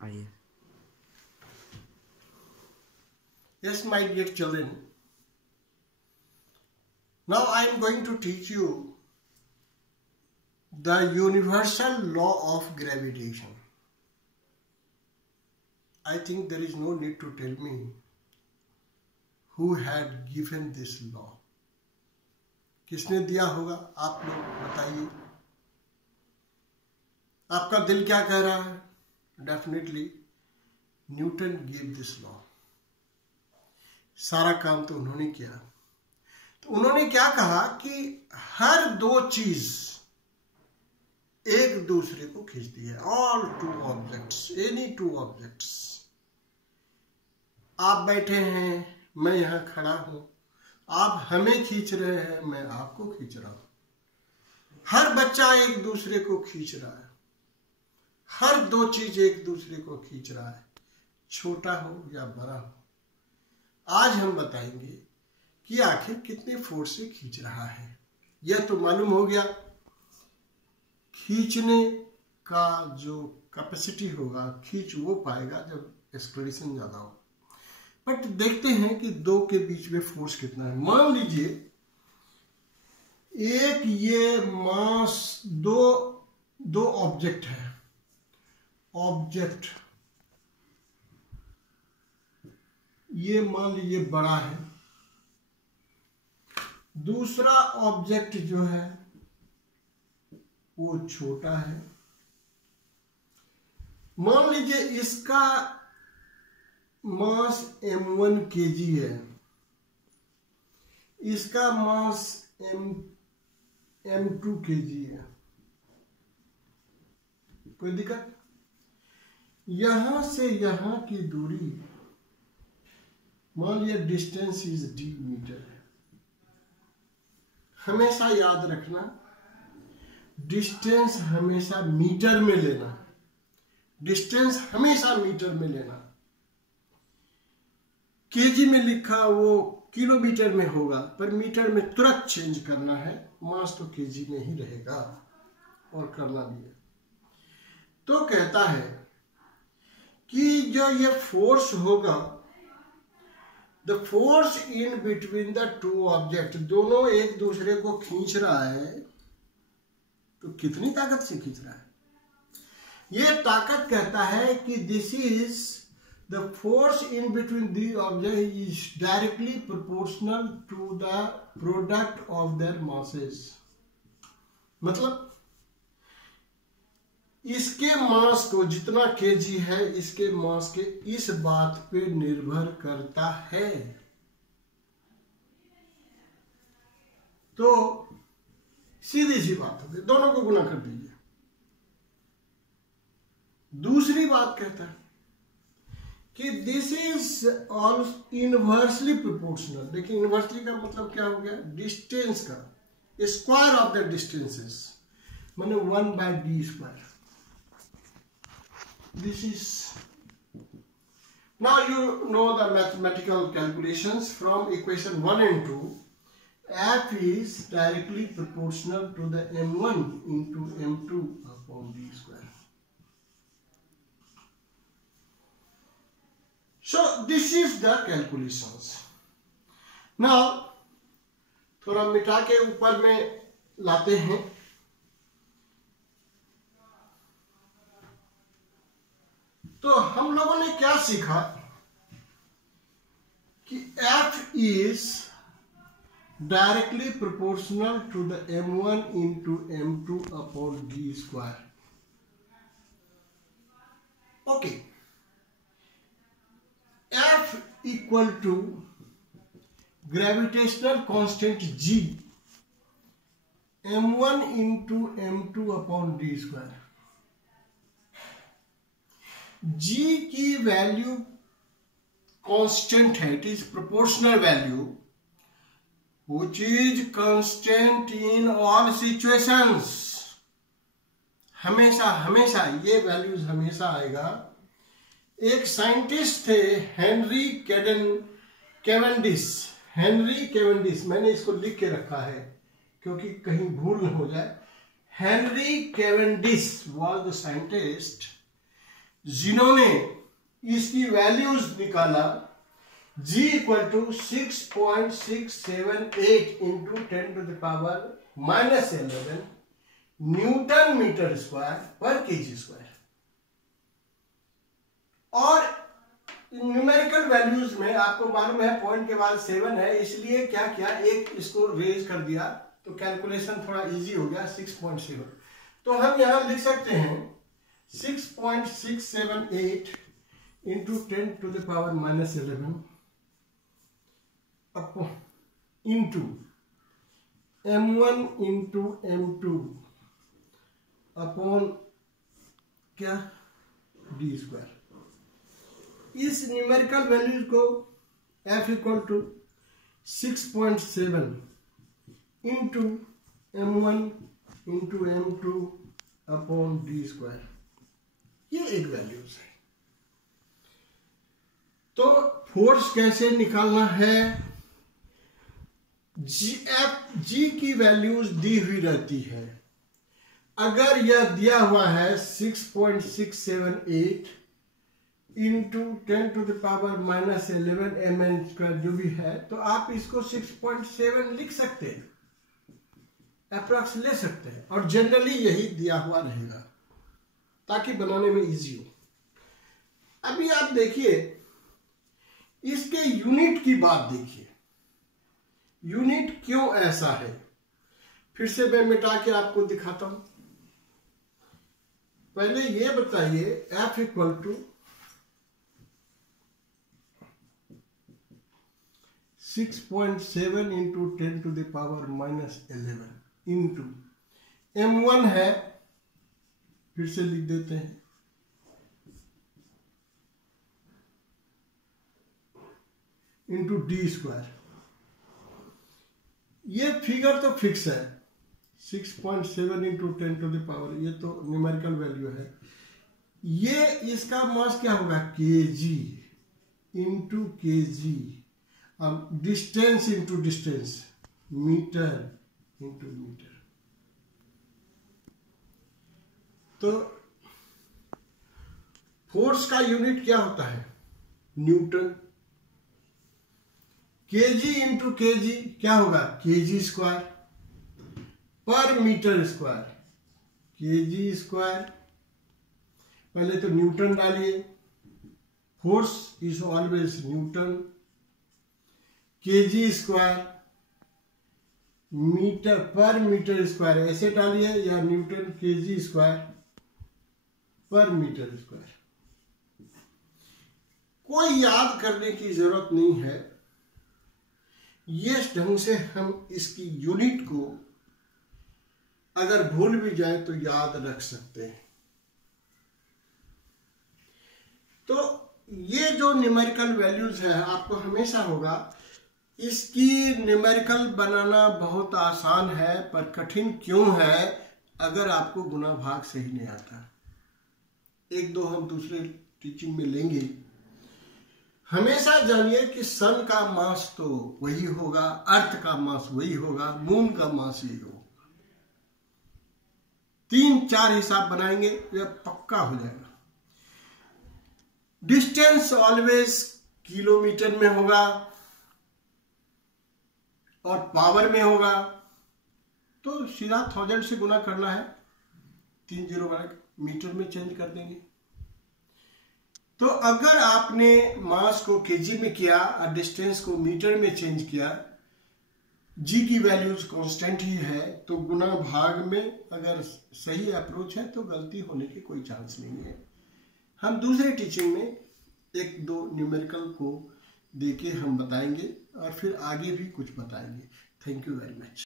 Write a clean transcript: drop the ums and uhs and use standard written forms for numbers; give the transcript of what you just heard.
आइए। Yes, my dear children. Now I am going to teach you the universal law of gravitation. I think there is no need to tell me who had given this law. किसने दिया होगा, आप लोग बताइए। आपका दिल क्या कह रहा है? Definitely Newton gave this law. सारा काम तो उन्होंने किया। तो उन्होंने क्या कहा कि हर दो चीज एक दूसरे को खींचती है। All two objects, any two objects. आप बैठे हैं, मैं यहां खड़ा हूं, आप हमें खींच रहे हैं, मैं आपको खींच रहा हूं। हर बच्चा एक दूसरे को खींच रहा है। हर दो चीज एक दूसरे को खींच रहा है, छोटा हो या बड़ा हो। आज हम बताएंगे कि आखिर कितने फोर्स से खींच रहा है। यह तो मालूम हो गया, खींचने का जो कैपेसिटी होगा, खींच वो पाएगा जब एक्सप्रेशन ज्यादा हो। बट देखते हैं कि दो के बीच में फोर्स कितना है। मान लीजिए एक ये मास दो ऑब्जेक्ट है। ऑब्जेक्ट ये मान लीजिए बड़ा है, दूसरा ऑब्जेक्ट जो है वो छोटा है। मान लीजिए इसका मास m1 kg है, इसका मास m2 kg है। कोई दिक्कत? यहां से यहां की दूरी, मान लिया डिस्टेंस इज d मीटर है। हमेशा याद रखना, डिस्टेंस हमेशा मीटर में लेना। डिस्टेंस हमेशा मीटर में लेना। केजी में लिखा वो किलोमीटर में होगा, पर मीटर में तुरंत चेंज करना है। मास तो केजी में ही रहेगा और करना भी है। तो कहता है कि जो ये फोर्स होगा, the force in between the two object, दोनों एक दूसरे को खींच रहा है। तो कितनी ताकत से खींच रहा है? ये ताकत कहता है कि this is the force in between the object is directly proportional to the product of their masses. मतलब इसके मास को, जितना केजी है, इसके मास के इस बात पे निर्भर करता है। तो सीधी सी बात होगी, दोनों को गुना कर दीजिए। दूसरी बात कहता है कि this is all inversely proportional. देखिए इनवर्सली का मतलब क्या हो गया? डिस्टेंस का स्क्वायर ऑफ द डिस्टेंसेस, माने 1/d²। This is, now you know the mathematical calculations from equation 1 and 2. F is directly proportional to the m1 into m2 upon d². So this is the calculations. Now थोड़ा मिटा के ऊपर में लाते हैं। तो हम लोगों ने क्या सीखा कि F is directly proportional to the m1 into m2 upon d². Okay. F equal to gravitational constant G, m1 into m2 upon d²। G की वैल्यू कांस्टेंट है, it is proportional value, which is constant in all situations. हमेशा हमेशा ये values हमेशा आएगा। एक scientist थे Henry Cavendish, मैंने इसको लिख के रखा है क्योंकि कहीं भूल न हो जाए। Henry Cavendish was the scientist जिन्होंने इसकी वैल्यूज निकाला, G equal to 6.678 into 10⁻⁻11 newton metre square पर केजी स्क्वायर। और न्यूमेरिकल वैल्यूज में आपको मालूम है पॉइंट के बाद 7 है, इसलिए क्या किया, एक इसको रेज कर दिया तो कैलकुलेशन थोड़ा इजी हो गया, 6.7। तो हम यहां लिख सकते हैं 6.678 into 10⁻⁻11 into m1 into m2 upon क्या d स्क्वायर। इस न्यूमेरिकल वैल्यूज को f equal to 6.7 into m1 into m2 upon d square, ये एक वैल्यूज है। तो फोर्स कैसे निकालना है, G की वैल्यूज दी हुई रहती है। अगर यह दिया हुआ है 6.678 इंटू 10⁻⁻11 mn स्क्वायर जो भी है, तो आप इसको 6.7 लिख सकते हैं, अप्रॉक्स ले सकते हैं, और जनरली यही दिया हुआ रहेगा ताकि बनाने में इजी हो। अभी आप देखिए इसके यूनिट की बात देखिए, यूनिट क्यों ऐसा है, फिर से मैं मिटा के आपको दिखाता हूं। पहले ये बताइए F equal to 6.7 into 10⁻⁻11 into m1 है, फिर से लिख देते हैं इंटू d स्क्वायर। ये फिगर तो फिक्स है 6.7 इंटू 10⁻, ये तो न्यूमेरिकल वैल्यू है। ये इसका मास क्या होगा, kg इंटू kg, अब distance into distance, metre into metre. तो फोर्स का यूनिट क्या होता है, न्यूटन। kg इंटू kg क्या होगा, kg स्क्वायर पर मीटर स्क्वायर, kg स्क्वायर। पहले तो न्यूटन डालिए, force is always newton, kg square metre पर मीटर स्क्वायर ऐसे डालिए, या न्यूटन kg स्क्वायर पर मीटर स्क्वायर। कोई याद करने की जरूरत नहीं है, ये ढंग से हम इसकी यूनिट को अगर भूल भी जाए तो याद रख सकते हैं। तो ये जो न्यूमेरिकल वैल्यूज है आपको हमेशा होगा, इसकी न्यूमेरिकल बनाना बहुत आसान है, पर कठिन क्यों है, अगर आपको गुना भाग सही नहीं आता। एक दो हम दूसरे टीचिंग में लेंगे। हमेशा जानिए कि सन का मास तो वही होगा, अर्थ का मास वही होगा, मून का मास यही होगा। 3-4 हिसाब बनाएंगे यह पक्का हो जाएगा। डिस्टेंस ऑलवेज किलोमीटर में होगा और पावर में होगा, तो सीधा 1000 से गुना करना है, 3 जीरो मीटर में चेंज कर देंगे। तो अगर आपने मास को केजी में किया और डिस्टेंस को मीटर में चेंज किया, जी की वैल्यूज कांस्टेंट ही है, तो गुना भाग में अगर सही अप्रोच है तो गलती होने की कोई चांस नहीं है। हम दूसरे टीचिंग में 1-2 न्यूमेरिकल को देके हम बताएंगे और फिर आगे भी कुछ बताएंगे। Thank you very much.